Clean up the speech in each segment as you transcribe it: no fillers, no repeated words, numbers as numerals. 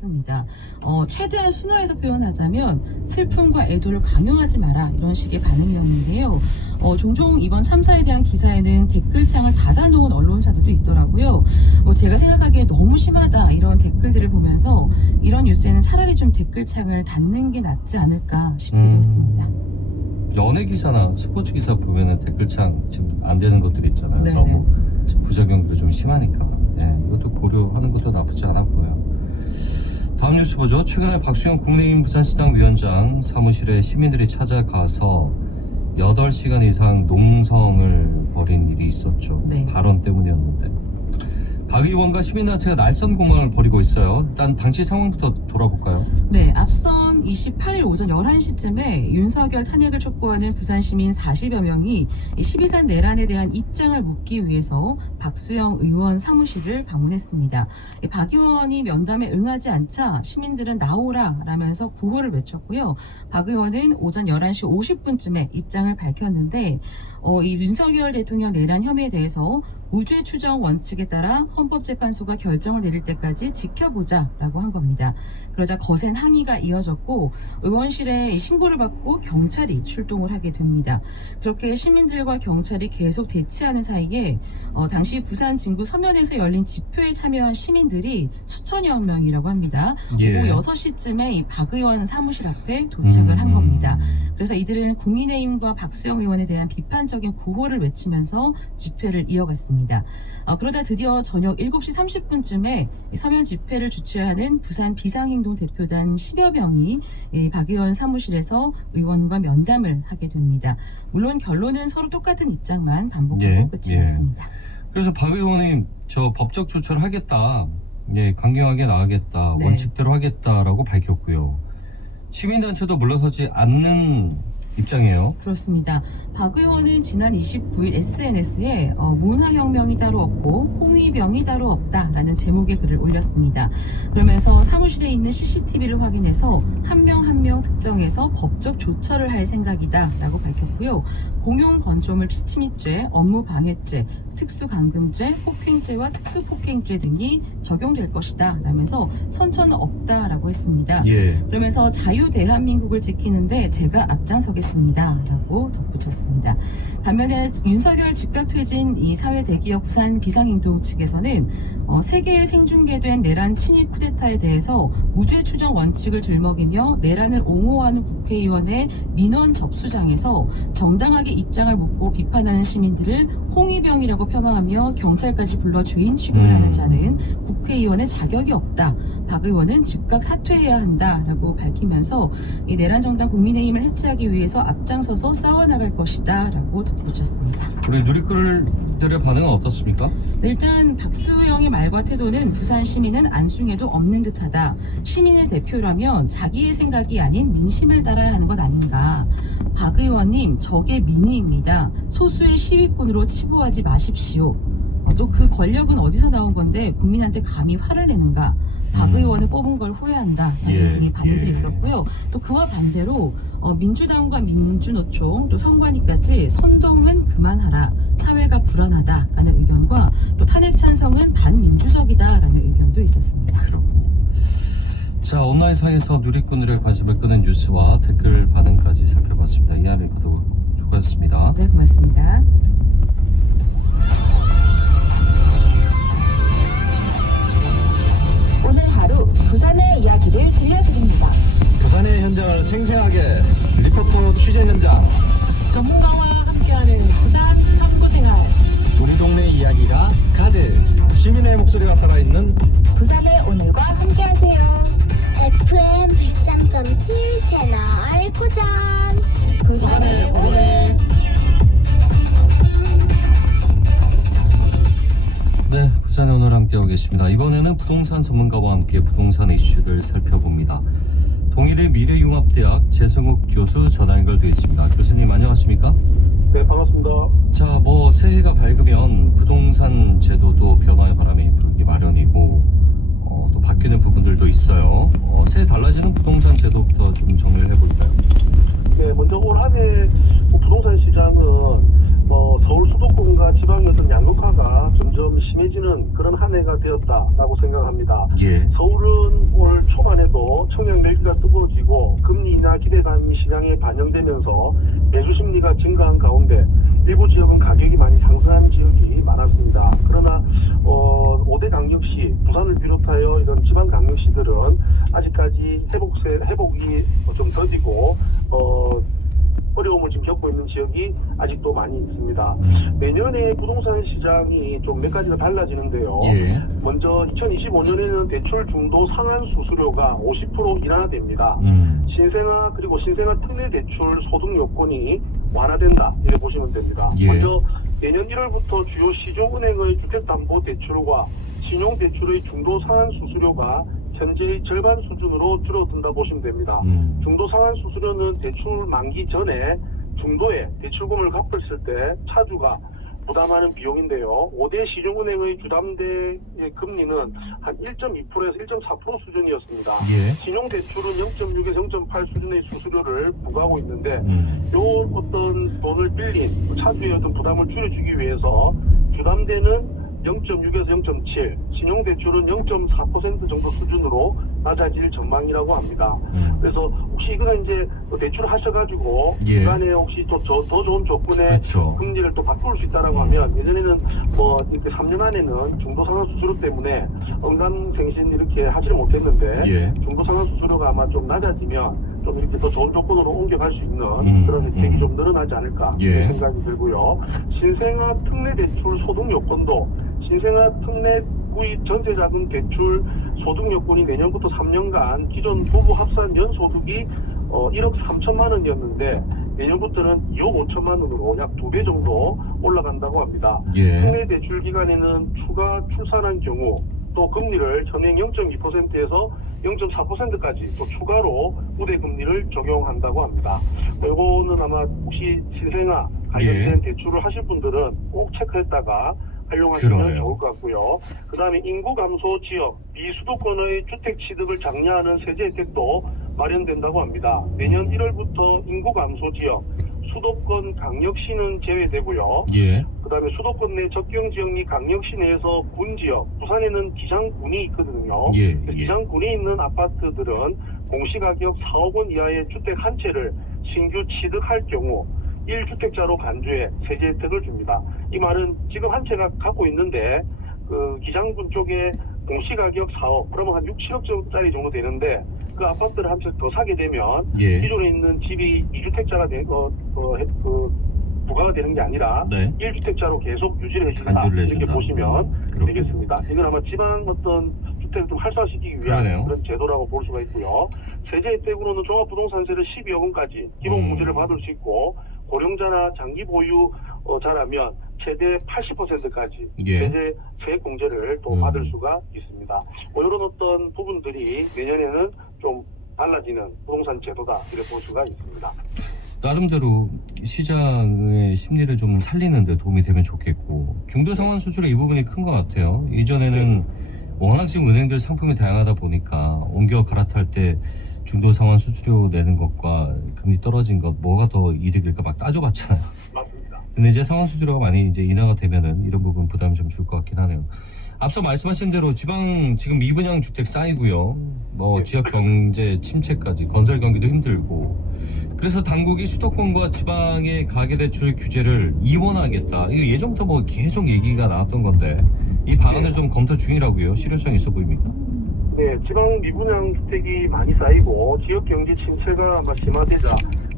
했습니다. 최대한 순화해서 표현하자면 슬픔과 애도를 강요하지 마라, 이런 식의 반응이었는데요. 종종 이번 참사에 대한 기사에는 댓글창을 닫아놓은 언론사들도 있더라고요. 제가 생각하기에 너무 심하다, 이런 댓글들을 보면서 이런 뉴스에는 차라리 좀 댓글창을 닫는 게 낫지 않을까 싶기도 했습니다. 연예 기사나 스포츠 기사 보면은 댓글창 지금 안 되는 것들이 있잖아요. 네네. 너무 부작용도 좀 심하니까. 예, 이것도 고려하는 것도 나쁘지 않아 보여요. 다음 뉴스 보죠. 최근에 박수영 국민의힘 부산시당 위원장 사무실에 시민들이 찾아가서 8시간 이상 농성을 벌인 일이 있었죠. 네. 발언 때문이었는데. 박 의원과 시민단체가 날선 공방을 벌이고 있어요. 일단 당시 상황부터 돌아볼까요? 네, 앞선 28일 오전 11시쯤에 윤석열 탄핵을 촉구하는 부산 시민 40여 명이 12.3 내란에 대한 입장을 묻기 위해서 박수영 의원 사무실을 방문했습니다. 박 의원이 면담에 응하지 않자 시민들은 나오라 라면서 구호를 외쳤고요. 박 의원은 오전 11시 50분쯤에 입장을 밝혔는데 이 윤석열 대통령 내란 혐의에 대해서 무죄 추정 원칙에 따라 헌법재판소가 결정을 내릴 때까지 지켜보자라고 한 겁니다. 그러자 거센 항의가 이어졌고 의원실에 신고를 받고 경찰이 출동을 하게 됩니다. 그렇게 시민들과 경찰이 계속 대치하는 사이에 당시 부산 진구 서면에서 열린 집회에 참여한 시민들이 수천여 명이라고 합니다. 예. 오후 6시쯤에 이 박 의원 사무실 앞에 도착을 한 겁니다. 그래서 이들은 국민의힘과 박수영 의원에 대한 비판적인 구호를 외치면서 집회를 이어갔습니다. 그러다 드디어 저녁 7시 30분쯤에 서면 집회를 주최하는 부산 비상행동 대표단 10여 명이 박 의원 사무실에서 의원과 면담을 하게 됩니다. 물론 결론은 서로 똑같은 입장만 반복하고 끝이 났습니다. 그래서 박 의원이 저 법적 조처를 하겠다, 강경하게 나가겠다, 네. 원칙대로 하겠다라고 밝혔고요. 시민단체도 물러서지 않는 입장이에요. 그렇습니다. 박 의원은 지난 29일 SNS에 문화혁명이 따로 없고 홍위병이 따로 없다라는 제목의 글을 올렸습니다. 그러면서 사무실에 있는 CCTV를 확인해서 한 명 한 명 특정해서 법적 조처를 할 생각이다라고 밝혔고요. 공용건조물 침입죄, 업무방해죄, 특수감금죄, 폭행죄와 특수폭행죄 등이 적용될 것이다 라면서 선처는 없다라고 했습니다. 그러면서 자유대한민국을 지키는데 제가 앞장서겠습니다 라고 덧붙였습니다. 반면에 윤석열 즉각퇴진 이 사회 대기업 부산 비상행동 측에서는 세계에 생중계된 내란 친일 쿠데타에 대해서 무죄 추정 원칙을 들먹이며 내란을 옹호하는 국회의원의 민원 접수장에서 정당하게 입장을 묻고 비판하는 시민들을 홍위병이라고 폄하하며 경찰까지 불러 죄인 취급을 하는 자는 국회의원의 자격이 없다. 박 의원은 즉각 사퇴해야 한다라고 밝히면서 이 내란 정당 국민의힘을 해체하기 위해서 앞장서서 싸워나갈 것이다라고 덧붙였습니다. 우리 누리꾼들의 반응은 어떻습니까? 일단 박수영의 말과 태도는 부산 시민은 안중에도 없는 듯하다. 시민의 대표라면 자기의 생각이 아닌 민심을 따라야 하는 것 아닌가. 박 의원님, 저게 민의입니다. 소수의 시위꾼으로 치부하지 마십시오. 또 그 권력은 어디서 나온 건데 국민한테 감히 화를 내는가. 박 의원을 뽑은 걸 후회한다 등의 반응들이 있었고요. 또 그와 반대로 민주당과 민주노총 또 선관위까지 선동은 그만하라, 사회가 불안하다라는 의견과 또 탄핵 찬성은 반민주적이다라는 의견도 있었습니다. 그렇군요. 자, 온라인상에서 누리꾼들의 관심을 끄는 뉴스와 댓글 반응까지 살펴봤습니다. 이하늘 구독 수고하셨습니다. 네, 고맙습니다. 오늘 하루 부산의 이야기를 들려드립니다. 부산의 현장을 생생하게 리포터 취재 현장. 전문가와 함께하는 부산 탐구생활. 우리 동네 이야기가 가득. 시민의 목소리가 살아있는 부산의 오늘과 함께하세요. FM 103.7 채널 고정. 부산의 오늘. 네, 부산의 오늘 함께하고 계십니다. 이번에는 부동산 전문가와 함께 부동산 이슈를 살펴봅니다. 동일의 미래융합대학 재승욱 교수 전화 연결되어 있습니다. 교수님 안녕하십니까? 네, 반갑습니다. 자, 새해가 밝으면 부동산 제도도 변화의 바람이 불기 마련이고 또 바뀌는 부분들도 있어요. 새해 달라지는 부동산 제도부터 좀 정리를 해볼까요? 네, 먼저 올 한 해 부동산 시장은 서울 수도권과 지방의 어떤 양극화가 점점 심해지는 그런 한 해가 되었다라고 생각합니다. 예. 서울은 올 초반에도 청약 열기가 뜨거워지고 금리 인하 기대감이 시장에 반영되면서 매수 심리가 증가한 가운데 일부 지역은 가격이 많이 상승한 지역이 많았습니다. 그러나 5대 강력시, 부산을 비롯하여 이런 지방 강력시들은 아직까지 회복이 좀 더디고 어려움을 지금 겪고 있는 지역이 아직도 많이 있습니다. 내년에 부동산 시장이 좀 몇 가지가 달라지는데요. 예. 먼저 2025년에는 대출 중도 상한 수수료가 50% 인하됩니다. 신생아 그리고 신생아 특례 대출 소득 요건이 완화된다 이렇게 보시면 됩니다. 예. 먼저 내년 1월부터 주요 시중은행의 주택담보대출과 신용대출의 중도 상한 수수료가 현재의 절반 수준으로 줄어든다 보시면 됩니다. 중도 상한 수수료는 대출 만기 전에 중도에 대출금을 갚았을 때 차주가 부담하는 비용인데요. 5대 시중은행의 주담대 금리는 한 1.2%에서 1.4% 수준이었습니다. 예. 신용대출은 0.6에서 0.8 수준의 수수료를 부과하고 있는데 요 어떤 돈을 빌린 차주의 어떤 부담을 줄여주기 위해서 주담대는 0.6에서 0.7, 신용대출은 0.4% 정도 수준으로 낮아질 전망이라고 합니다. 그래서 혹시 이거는 이제 대출을 하셔가지고 예. 중간에 혹시 또 더 좋은 조건의 그렇죠. 금리를 또 바꿀 수 있다라고 하면 예전에는 뭐 이렇게 3년 안에는 중도 상환 수수료 때문에 응감생신 이렇게 하지를 못했는데 예. 중도 상환 수수료가 아마 좀 낮아지면 좀 이렇게 더 좋은 조건으로 옮겨갈 수 있는 그런 혜택이 좀 늘어나지 않을까 예. 생각이 들고요. 신생아 특례 대출 소득 요건도 신생아 특례 구입 전세자금 대출 소득 요건이 내년부터 3년간 기존 부부 합산 연소득이 1억 3천만 원이었는데 내년부터는 2억 5천만 원으로 약 2배 정도 올라간다고 합니다. 예. 특례 대출 기간에는 추가 출산한 경우 또 금리를 현행 0.2%에서 0.4%까지 또 추가로 우대 금리를 적용한다고 합니다. 이거는 아마 혹시 신생아 관련된 예. 대출을 하실 분들은 꼭 체크했다가 활용하시면 그러네요. 좋을 것 같고요. 그 다음에 인구 감소 지역, 비수도권의 주택 취득을 장려하는 세제 혜택도 마련된다고 합니다. 내년 1월부터 인구 감소 지역, 수도권 강력시는 제외되고요. 예. 그 다음에 수도권 내 접경 지역 및 강력시 내에서 군 지역, 부산에는 기장군이 있거든요. 예. 그 예. 기장군이 있는 아파트들은 공시가격 4억 원 이하의 주택 한 채를 신규 취득할 경우 1주택자로 간주해 세제 혜택을 줍니다. 이 말은 지금 한 채가 갖고 있는데 그 기장군 쪽에 공시가격 4억 그러면 한 6, 7억짜리 정도 되는데 그 아파트를 한 채 더 사게 되면 예. 기존에 있는 집이 2주택자가 부과가 되는 게 아니라 네. 1주택자로 계속 유지를 해준다. 간주를 이렇게 해준다. 보시면 그렇군요. 되겠습니다. 이건 아마 지방 어떤 주택을 좀 활성화시키기 위한 그러네요. 그런 제도라고 볼 수가 있고요. 세제 혜택으로는 종합부동산세를 12억 원까지 기본 공제를 받을 수 있고 고령자나 장기 보유자라면 최대 80%까지 예. 세제 세액 공제를 또 받을 수가 있습니다. 뭐 이런 어떤 부분들이 내년에는 좀 달라지는 부동산 제도다 이렇게 볼 수가 있습니다. 나름대로 시장의 심리를 좀 살리는 데 도움이 되면 좋겠고 중도 상환 수수료 이 부분이 큰 것 같아요. 이전에는 워낙 지금 은행들 상품이 다양하다 보니까 옮겨 갈아탈 때 중도 상환 수수료 내는 것과 금리 떨어진 것 뭐가 더 이득일까 막 따져봤잖아요. 맞습니다. 근데 이제 상환 수수료가 많이 이제 인하가 되면은 이런 부분 부담 좀 줄 것 같긴 하네요. 앞서 말씀하신 대로 지방 지금 미분양 주택 쌓이고요. 뭐 지역 경제 침체까지 건설 경기도 힘들고 그래서 당국이 수도권과 지방의 가계대출 규제를 이원화하겠다. 이거 예전부터 뭐 계속 얘기가 나왔던 건데 이 방안을 좀 검토 중이라고요. 실효성 있어 보입니까? 네, 지방 미분양 주택이 많이 쌓이고 지역 경제 침체가 아마 심화되자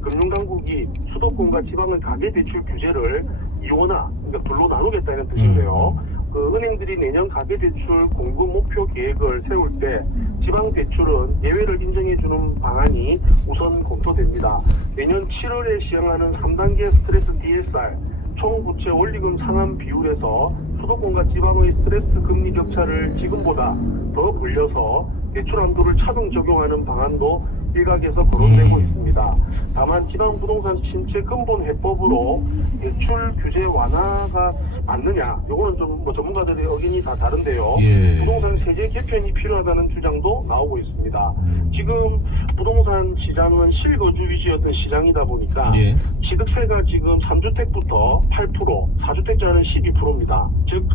금융당국이 수도권과 지방의 가계대출 규제를 이원화, 그러니까 둘로 나누겠다는 뜻인데요. 그 은행들이 내년 가계대출 공급 목표 계획을 세울 때 지방 대출은 예외를 인정해주는 방안이 우선 검토됩니다. 내년 7월에 시행하는 3단계 스트레스 DSR 총 부채 원리금 상환 비율에서 수도권과 지방의 스트레스 금리 격차를 지금보다 더 불려서 대출 한도를 차등 적용하는 방안도 일각에서 거론되고 있습니다. 다만 지방 부동산 침체 근본 해법으로 대출 규제 완화가 맞느냐, 요거는 좀 뭐 전문가들의 의견이 다 다른데요. 예. 부동산 세제 개편이 필요하다는 주장도 나오고 있습니다. 지금 부동산 시장은 실거주 위주였던 시장이다 보니까 예. 취득세가 지금 3주택부터 8%, 4주택자는 12%입니다. 즉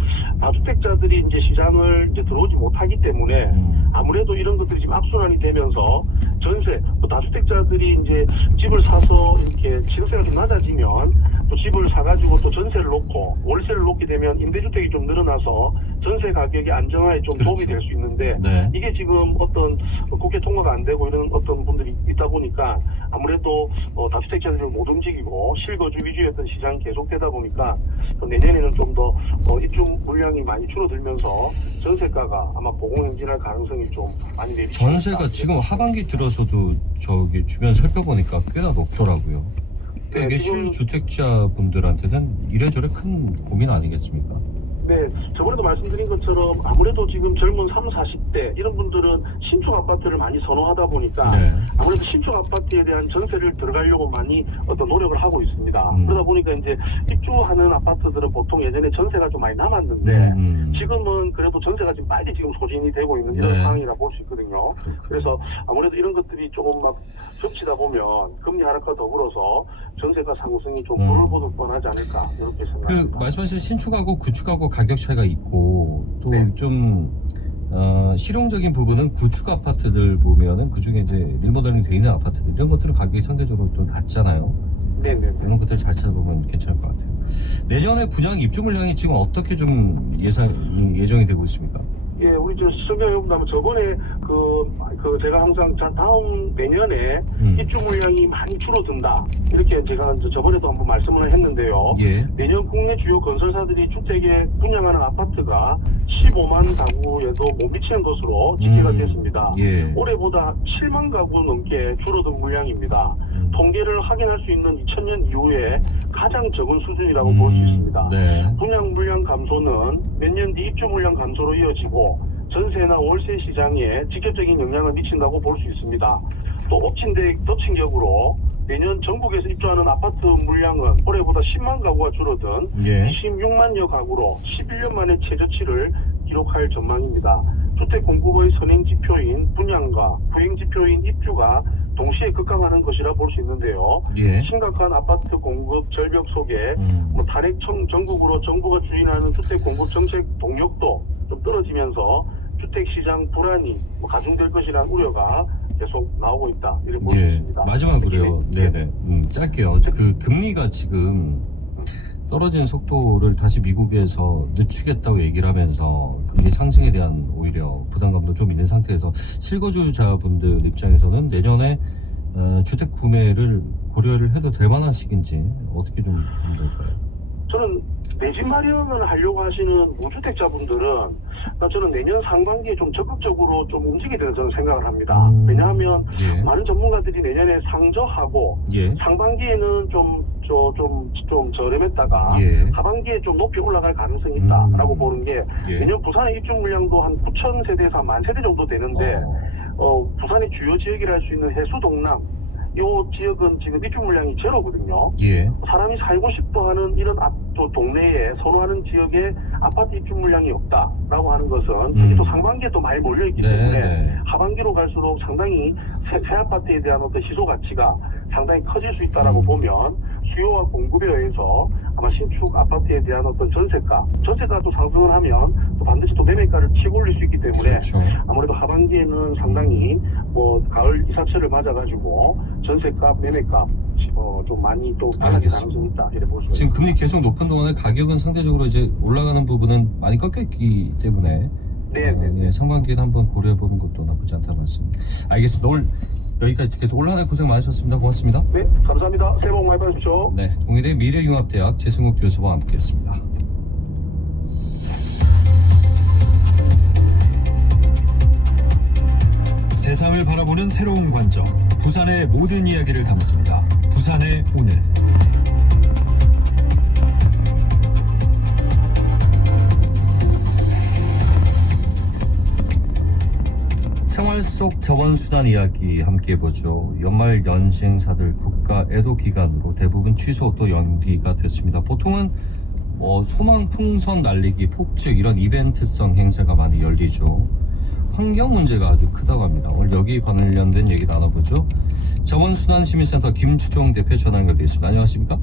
다주택자들이 이제 시장을 이제 들어오지 못하기 때문에 아무래도 이런 것들이 지금 악순환이 되면서 전세, 또 다주택자들이 이제 집을 사서 이렇게 시세가 좀 낮아지면 또 집을 사가지고 또 전세를 놓고 월세를 놓게 되면 임대주택이 좀 늘어나서 전세 가격의 안정화에 좀 도움이 될 수 있는데 네. 이게 지금 어떤 국회 통과가 안 되고 이런 어떤 분들이 있다 보니까 아무래도 다주택자들이 못 움직이고 실거주 위주였던 시장이 계속되다 보니까 또 내년에는 좀 더 입주 물량이 많이 줄어들면서 전세가가 아마 고공행진할 가능성이 좀 많이 내비치고 전세가 있다. 지금 하반기 들어서도 저기 주변 살펴보니까 꽤나 높더라고요. 네, 이게 지금- 실주택자 분들한테는 이래저래 큰 고민 아니겠습니까? 네, 저번에도 말씀드린 것처럼 아무래도 지금 젊은 30, 40대 이런 분들은 신축 아파트를 많이 선호하다 보니까 네. 아무래도 신축 아파트에 대한 전세를 들어가려고 많이 어떤 노력을 하고 있습니다. 음. 그러다 보니까 이제 입주하는 아파트들은 보통 예전에 전세가 좀 많이 남았는데 지금은 그래도 전세가 지금 빨리 지금 소진이 되고 있는 이런 네. 상황이라 볼 수 있거든요. 그래서 아무래도 이런 것들이 조금 막 겹치다 보면 금리 하락과 더불어서 전세가 상승이 좀 불을 보듯 뻔하지 않을까 이렇게 그 생각합니다. 말씀하신 신축하고 구축하고 가격 차이가 있고 또 네. 좀 실용적인 부분은 구축 아파트들 보면은 그 중에 이제 리모델링 돼 있는 아파트들 이런 것들은 가격이 상대적으로 좀 낮잖아요. 네네. 이런 것들 잘 찾아보면 괜찮을 것 같아요. 내년에 분양 입주 물량이 지금 어떻게 좀 예정이 되고 있습니까? 예, 우리 설명해 본다면 저번에 제가 항상 다음 내년에 입주 물량이 많이 줄어든다 이렇게 제가 저번에도 한번 말씀을 했는데요. 예. 내년 국내 주요 건설사들이 주택에 분양하는 아파트가 15만 가구에도 못 미치는 것으로 집계가 됐습니다. 예. 올해보다 7만 가구 넘게 줄어든 물량입니다. 통계를 확인할 수 있는 2000년 이후에 가장 적은 수준이라고 볼 수 있습니다. 네. 분양 물량 감소는 몇 년 뒤 입주 물량 감소로 이어지고 전세나 월세 시장에 직접적인 영향을 미친다고 볼 수 있습니다. 또 엎친 격으로 내년 전국에서 입주하는 아파트 물량은 올해보다 10만 가구가 줄어든 예. 26만여 가구로 11년 만에 최저치를 기록할 전망입니다. 주택 공급의 선행 지표인 분양과 부행 지표인 입주가 동시에 급감하는 것이라 볼 수 있는데요. 예. 심각한 아파트 공급 절벽 속에 탄핵 전국으로 정부가 추진하는 주택 공급 정책 동력도 좀 떨어지면서 주택 시장 불안이 가중될 것이라는 우려가 계속 나오고 있다 이렇게 볼 수 예. 있습니다. 마지막으로요. 네네. 짧게요. 그 금리가 지금 떨어지는 속도를 다시 미국에서 늦추겠다고 얘기를 하면서 금리 상승에 대한 오히려 부담감도 좀 있는 상태에서 실거주자분들 입장에서는 내년에 주택 구매를 고려를 해도 될 만한 시기인지 어떻게 좀 보면 될까요? 저는 내 집 마련을 하려고 하시는 무주택자분들은 저는 내년 상반기에 좀 적극적으로 좀 움직여야 된다고 저는 생각을 합니다. 왜냐하면 예. 많은 전문가들이 내년에 상저하고 예. 상반기에는 좀 저렴했다가 예. 하반기에 좀 높이 올라갈 가능성이 있다라고 보는 게 예. 내년 부산의 입주 물량도 한 9천 세대에서 한 1만 세대 정도 되는데 부산의 주요 지역이라 할 수 있는 해수 동남 이 지역은 지금 입주 물량이 제로거든요. 예. 사람이 살고 싶어 하는 이런 또 동네에 선호하는 지역에 아파트 입주 물량이 없다라고 하는 것은 특히 또 상반기에 또 많이 몰려있기 때문에 네. 하반기로 갈수록 상당히 새 아파트에 대한 어떤 시소 가치가 상당히 커질 수 있다라고 보면 수요와 공급에 의해서 아마 신축 아파트에 대한 어떤 전세가 또 상승을 하면 또 반드시 또 매매가를 치고 올릴 수 있기 때문에 그렇죠. 아무래도 하반기에는 상당히 가을 이사철을 맞아가지고 전세값, 매매값 좀 많이 또 달라질 알겠습니다. 가능성이 있다 이렇게 볼 수가 지금 있습니다. 금리 계속 높은 동안에 가격은 상대적으로 이제 올라가는 부분은 많이 꺾였기 때문에 네. 상반기에는 한번 고려해보는 것도 나쁘지 않다는 말씀. 알겠습니다. 오늘 여기까지 듣겠습니다. 올 한 해 고생 많으셨습니다. 고맙습니다. 네, 감사합니다. 새해 복 많이 받으십시오. 네, 동의대 미래융합대학 재승욱 교수와 함께했습니다. 세상을 바라보는 새로운 관점, 부산의 모든 이야기를 담습니다. 부산의 오늘. 생활 속 자원순환 이야기 함께 해보죠. 연말 연시행사들 국가 애도 기간으로 대부분 취소 또 연기가 됐습니다. 보통은 소망 풍선 날리기, 폭죽 이런 이벤트성 행사가 많이 열리죠. 환경 문제가 아주 크다고 합니다. 오늘 여기 관련된 얘기 나눠보죠. 자원순환시민센터 김추종 대표 전화 연결되어 있습니다. 안녕하십니까?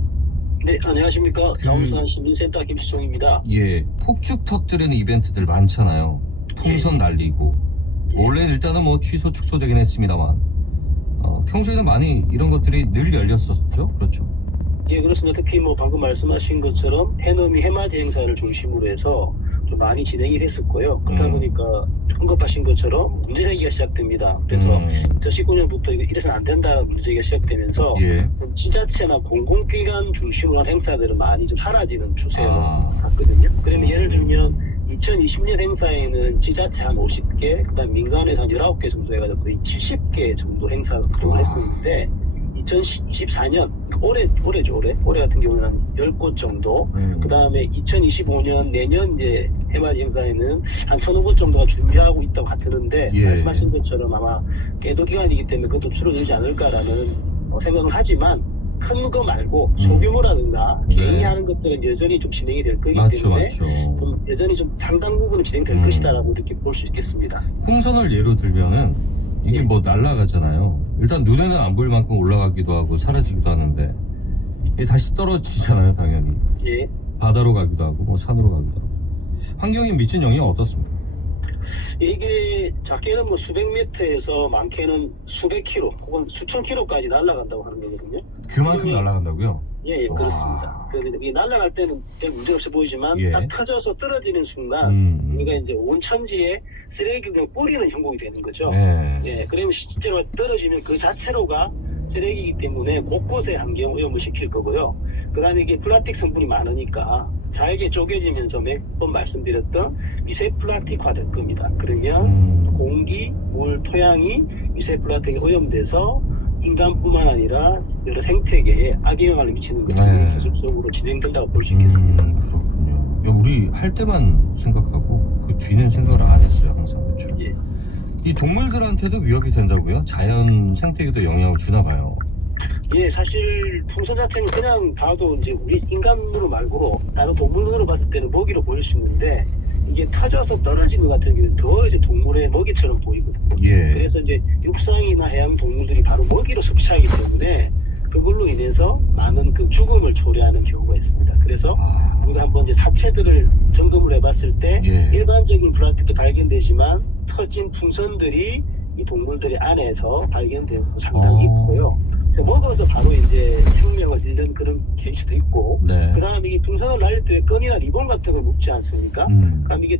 네, 안녕하십니까. 그- 자원산 시민센터 김수종입니다. 예, 폭죽 터뜨리는 이벤트들 많잖아요. 풍선 날리고. 원래는 일단은 뭐 취소, 축소되긴 했습니다만. 평소에는 많이 이런 것들이 늘 열렸었죠? 그렇죠. 예, 그렇습니다. 특히 뭐 방금 말씀하신 것처럼 해넘이 해맞이 행사를 중심으로 해서 좀 많이 진행이 됐었고요. 그러다 보니까 언급하신 것처럼 문제제기가 시작됩니다. 그래서 2019년부터 이래서는 안 된다 문제제기가 시작되면서 예. 좀 지자체나 공공기관 중심으로 한 행사들은 많이 좀 사라지는 추세로 아. 갔거든요. 그러면 예를 들면 2020년 행사에는 지자체 한 50개, 그다음 민간에서 한 19개 정도 해가지고 거의 70개 정도 행사를 와. 했었는데 2024년 올해 같은 경우는 한 10곳 정도, 그 다음에 2025년 내년 이제 해맞이 행사에는 한 1,500곳 정도가 준비하고 있다고 하트는데 예. 말씀하신 것처럼 아마 계도 기간이기 때문에 그것도 줄어들지 않을까라는 생각은 하지만 큰 거 말고 소규모라든가 개인이 네. 하는 것들은 여전히 좀 진행이 될 거기 맞죠, 때문에 맞죠. 좀 여전히 좀 상당 부분은 진행될 것이다라고 이렇게 볼 수 있겠습니다. 풍선을 예로 들면은 이게 예. 뭐 날아가잖아요. 일단 눈에는 안 보일 만큼 올라가기도 하고 사라지기도 하는데 이게 다시 떨어지잖아요, 당연히. 예. 바다로 가기도 하고 뭐 산으로 가기도 하고. 환경에 미친 영향이 어떻습니까? 이게 작게는 뭐 수백 미터에서 많게는 수백 킬로 혹은 수천 킬로까지 날아간다고 하는 거거든요. 그만큼 날아간다고요? 예, 와. 그렇습니다. 그런데 이게 날아갈 때는 별 문제 없어 보이지만 예. 딱 터져서 떨어지는 순간 우리가 이제 온 천지에 쓰레기를 그냥 뿌리는 형국이 되는 거죠. 네. 예, 그러면 실제로 떨어지면 그 자체로가 쓰레기이기 때문에 곳곳에 환경 오염을 시킬 거고요. 그 다음에 이게 플라스틱 성분이 많으니까 잘게 쪼개지면서 몇 번 말씀드렸던 미세 플라스틱화 될 겁니다. 그러면 공기, 물, 토양이 미세 플라스틱에 오염돼서 인간뿐만 아니라 여러 생태계에 악영향을 미치는 것이 네. 계속적으로 진행된다고 볼 수 있겠습니다. 그렇군요. 야, 우리 할 때만 생각하고 그 뒤는 생각을 안 했어요, 항상. 그렇죠? 예. 이 동물들한테도 위협이 된다고요? 자연 생태계도 영향을 주나 봐요. 예, 사실 풍선 자체는 그냥 봐도 이제 우리 인간 눈으로 말고 다른 동물 눈으로 봤을 때는 먹이로 보일 수 있는데 이게 터져서 떨어지는 것 같은 경우는 더 이제 동물의 먹이처럼 보이거든요. 예. 그래서 이제 육상이나 해양 동물들이 바로 먹이로 섭취하기 때문에 그걸로 인해서 많은 그 죽음을 초래하는 경우가 있습니다. 그래서 우리가 한번 이제 사체들을 점검을 해봤을 때 예. 일반적인 플라스틱도 발견되지만 터진 풍선들이 이 동물들의 안에서 발견되는 거 상당히 있고요. 먹어서 바로 이제 생명을 잃는 그런 케이스도 있고, 네. 그 다음에 이게 풍선을 날릴 때 끈이나 리본 같은 걸 묶지 않습니까? 그럼 이게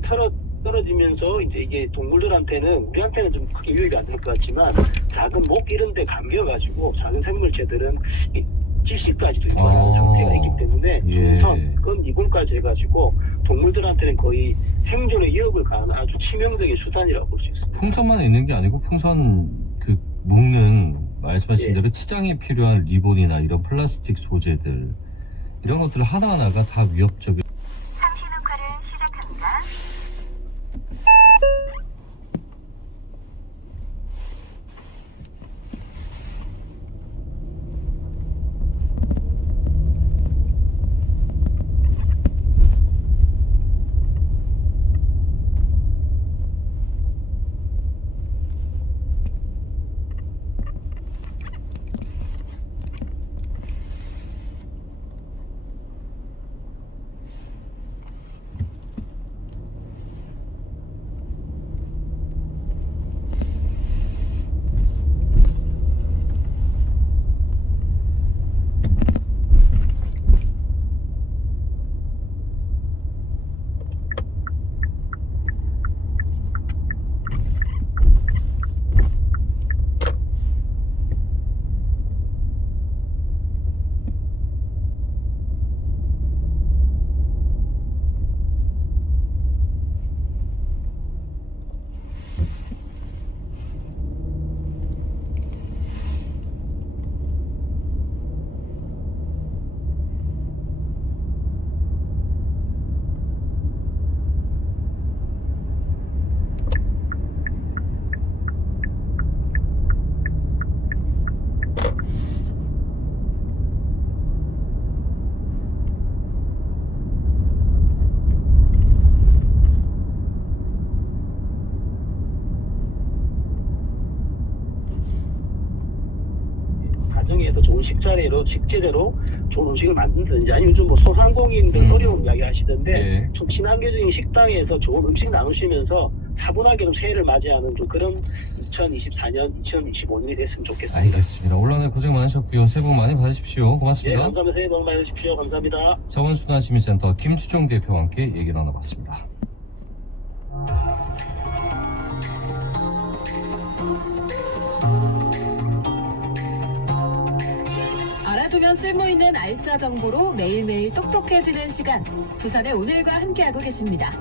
떨어지면서 이제 이게 동물들한테는, 우리한테는 좀 크게 유익이 안 될 것 같지만 작은 목 이런 데 감겨가지고 작은 생물체들은 질식까지도 유발하는 상태가 있기 때문에 예. 풍선, 끈, 리본까지 해가지고 동물들한테는 거의 생존의 위협을 가하는 아주 치명적인 수단이라고 볼 수 있습니다. 풍선만 있는 게 아니고 풍선 그 묶는 말씀하신 예. 대로 치장에 필요한 리본이나 이런 플라스틱 소재들 이런 것들 하나하나가 다 위협적인 상시 녹화를 시작합니다. 일자리로 식재재로 좋은 음식을 만든다든지 아니면 요즘 뭐 소상공인들 어려운 이야기 하시던데 예. 좀 친환경적인 식당에서 좋은 음식 나누시면서 차분하게 좀 새해를 맞이하는 좀 그런 2024년, 2025년이 됐으면 좋겠습니다. 알겠습니다. 온라인에 고생 많으셨고요. 새해 복 많이 받으십시오. 예, 고맙습니다. 감사합니다. 새해 복 많이 받으십시오. 감사합니다. 자원순환시민센터 김추종 대표와 함께 얘기 나눠봤습니다. 알아두면 쓸모있는 알짜 정보로 매일매일 똑똑해지는 시간. 부산의 오늘과 함께하고 계십니다.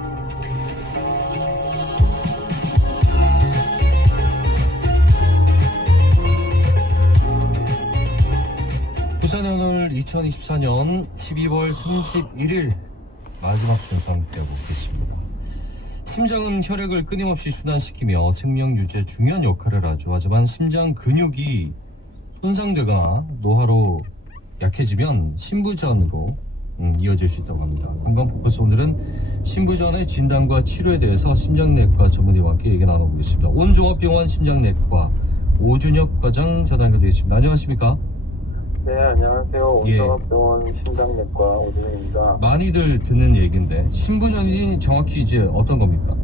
부산의 오늘 2024년 12월 31일 마지막 순서 함께하고 계십니다. 심장은 혈액을 끊임없이 순환시키며 생명 유지에 중요한 역할을 하죠. 하지만 심장 근육이 손상되거나 노화로 약해지면 신부전으로 이어질 수 있다고 합니다. 건강포커스 오늘은 신부전의 진단과 치료에 대해서 심장내과 전문의와 함께 얘기 나눠보겠습니다. 온종합병원 심장내과 오준혁 과장 전화 연결되겠습니다. 안녕하십니까? 네, 안녕하세요. 예. 온종합병원 심장내과 오준혁입니다. 많이들 듣는 얘기인데 신부전이 정확히 이제 어떤 겁니까?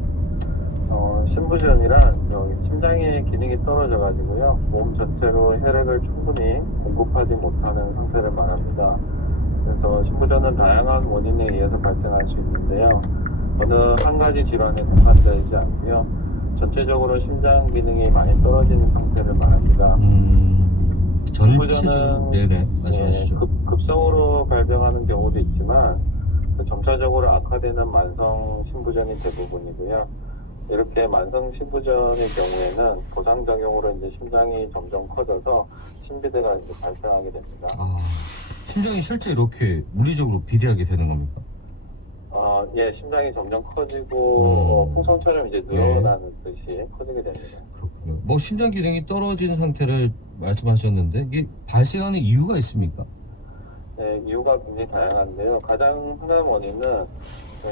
신부전이란 심장의 기능이 떨어져가지고요. 몸 전체로 혈액을 충분히 공급하지 못하는 상태를 말합니다. 그래서 신부전은 다양한 원인에 의해서 발생할 수 있는데요. 어느 한 가지 질환에 국한되지 않고요. 전체적으로 심장 기능이 많이 떨어지는 상태를 말합니다. 전체적으로 네네 말씀하시죠. 급성으로 발병하는 경우도 있지만 점차적으로 악화되는 만성 신부전이 대부분이고요. 이렇게 만성 신부전의 경우에는 보상작용으로 이제 심장이 점점 커져서 신비대가 이제 발생하게 됩니다. 심장이 실제 이렇게 물리적으로 비대하게 되는 겁니까? 예, 심장이 점점 커지고 풍선처럼 이제 늘어나는 듯이 커지게 됩니다. 그렇군요. 뭐 심장 기능이 떨어진 상태를 말씀하셨는데 이게 발생하는 이유가 있습니까? 네, 이유가 굉장히 다양한데요. 가장 흔한 원인은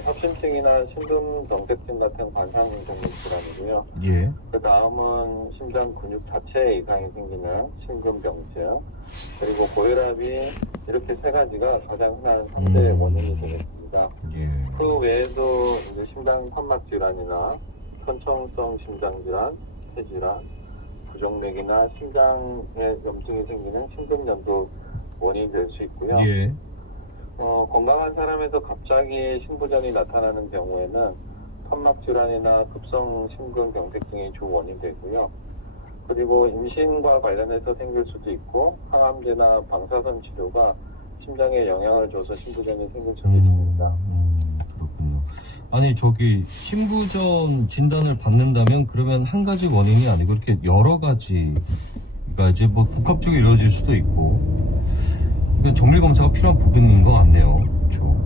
협심증이나 심근경색증 같은 관상생理질환이고요. 예. 그 다음은 심장 근육 자체에 이상이 생기는 심근병증, 그리고 고혈압이 이렇게 세 가지가 가장 흔한 3대 원인이 되겠습니다. 예. 그 외에도 이제 심장 판막 질환이나 선천성 심장 질환, 폐질환, 부정맥이나 심장에 염증이 생기는 심근염도 원인이 될 수 있고요. 예. 건강한 사람에서 갑자기 신부전이 나타나는 경우에는 판막 질환이나 급성 심근경색증이 주 원인이 되고요. 그리고 임신과 관련해서 생길 수도 있고 항암제나 방사선 치료가 심장에 영향을 줘서 신부전이 생길 수도 있습니다. 그렇군요. 아니 저기 신부전 진단을 받는다면 그러면 한 가지 원인이 아니고 이렇게 여러 가지가 이제 뭐 복합적으로 이루어질 수도 있고 이건 정밀 검사가 필요한 부분인 것 같네요. 그렇죠?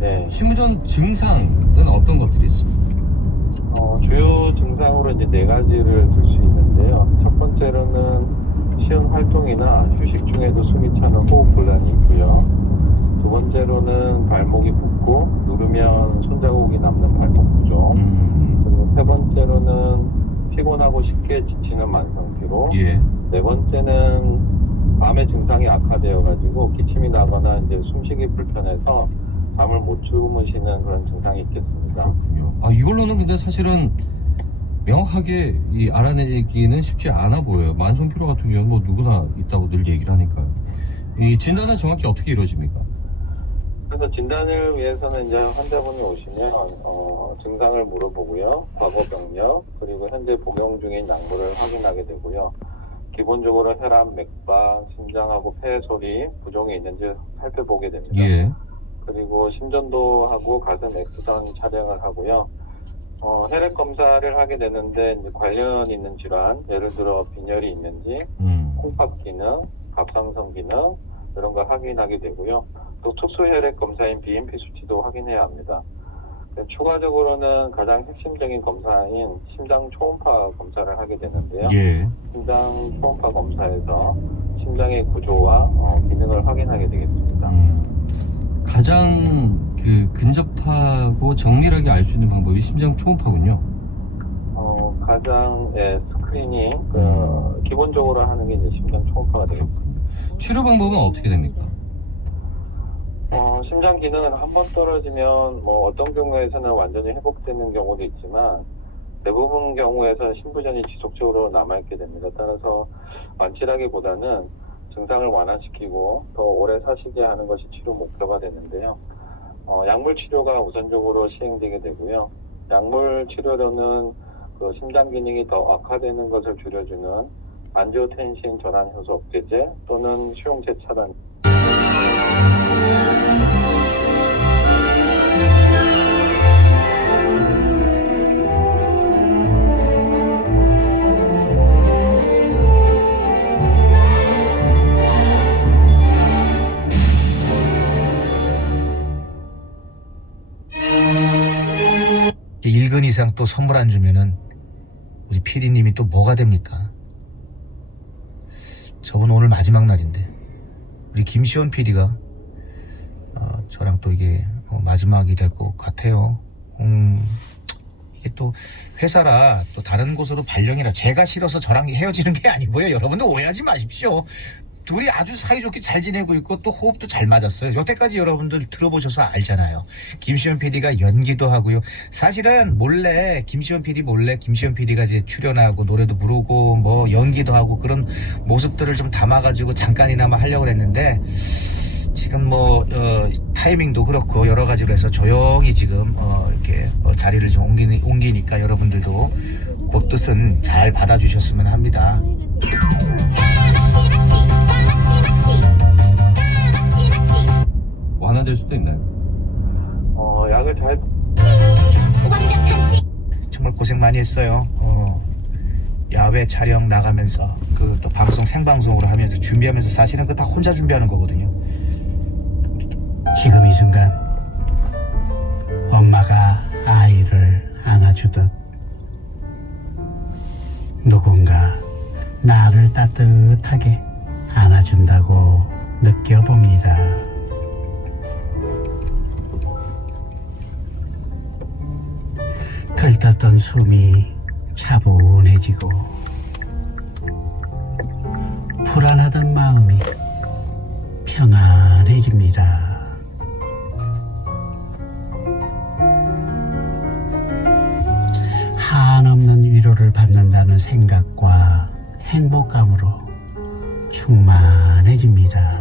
네. 신부전 증상은 어떤 것들이 있습니까? 주요 증상으로 이제 네 가지를 들 수 있는데요. 첫 번째로는 시흥 활동이나 휴식 중에도 숨이 차는 호흡 곤란이 있고요. 두 번째로는 발목이 붓고 누르면 손자국이 남는 발목 부종. 그리고 세 번째로는 피곤하고 쉽게 지치는 만성 피로. 예. 네 번째는 밤에 증상이 악화되어가지고 기침이 나거나 이제 숨쉬기 불편해서 잠을 못 주무시는 그런 증상이 있겠습니다. 그렇군요. 이걸로는 근데 사실은 명확하게 알아내기는 쉽지 않아 보여요. 만성 피로 같은 경우는 뭐 누구나 있다고 늘 얘기를 하니까요. 이 진단은 정확히 어떻게 이루어집니까? 그래서 진단을 위해서는 이제 환자분이 오시면 증상을 물어보고요, 과거 병력 그리고 현재 복용 중인 약물을 확인하게 되고요. 기본적으로 혈압, 맥박, 심장하고 폐 소리, 부종이 있는지 살펴보게 됩니다. 예. 그리고 심전도 하고 가슴 엑스선 촬영을 하고요. 혈액 검사를 하게 되는데 이제 관련 있는 질환, 예를 들어 빈혈이 있는지, 콩팥 기능, 갑상선 기능 이런 걸 확인하게 되고요. 또 특수 혈액 검사인 BNP 수치도 확인해야 합니다. 추가적으로는 가장 핵심적인 검사인 심장 초음파 검사를 하게 되는데요. 예. 심장 초음파 검사에서 심장의 구조와 기능을 확인하게 되겠습니다. 가장 근접하고 정밀하게 알 수 있는 방법이 심장 초음파군요. 가장 스크리닝 기본적으로 하는 게 이제 심장 초음파가 되겠습니다. 치료 방법은 어떻게 됩니까? 심장 기능은 한 번 떨어지면 뭐 어떤 경우에서는 완전히 회복되는 경우도 있지만 대부분 경우에서는 심부전이 지속적으로 남아있게 됩니다. 따라서 완치라기보다는 증상을 완화시키고 더 오래 사시게 하는 것이 치료 목표가 되는데요. 약물 치료가 우선적으로 시행되게 되고요. 약물 치료로는 그 심장 기능이 더 악화되는 것을 줄여주는 안지오텐신 전환 효소 억제제 또는 수용제 차단. 일근 이상 또 선물 안 주면은 우리 PD님이 또 뭐가 됩니까? 저번 오늘 마지막 날인데 우리 김시원 PD가 저랑 또 이게 마지막이 될 것 같아요. 이게 또 회사라 또 다른 곳으로 발령이라 제가 싫어서 저랑 헤어지는 게 아니고요. 여러분들 오해하지 마십시오. 둘이 아주 사이좋게 잘 지내고 있고 또 호흡도 잘 맞았어요. 여태까지 여러분들 들어보셔서 알잖아요. 김시원 PD가 연기도 하고요. 사실은 몰래 김시원 PD 몰래 김시원 PD가 이제 출연하고 노래도 부르고 뭐 연기도 하고 그런 모습들을 좀 담아가지고 잠깐이나마 하려고 했는데 지금 뭐 타이밍도 그렇고 여러 가지로 해서 조용히 지금 이렇게 자리를 좀 옮기니까 여러분들도 그 뜻은 잘 받아주셨으면 합니다. 완화될 수도 있나요? 약을 잘 정말 고생 많이 했어요. 야외 촬영 나가면서 그 또 방송 생방송으로 하면서 준비하면서 사실은 그 다 혼자 준비하는 거거든요. 지금 이 순간 엄마가 아이를 안아주듯 누군가 나를 따뜻하게 안아준다고 느껴봅니다. 들떴던 숨이 차분해지고 불안하던 마음이 평안해집니다. 한없는 위로를 받는다는 생각과 행복감으로 충만해집니다.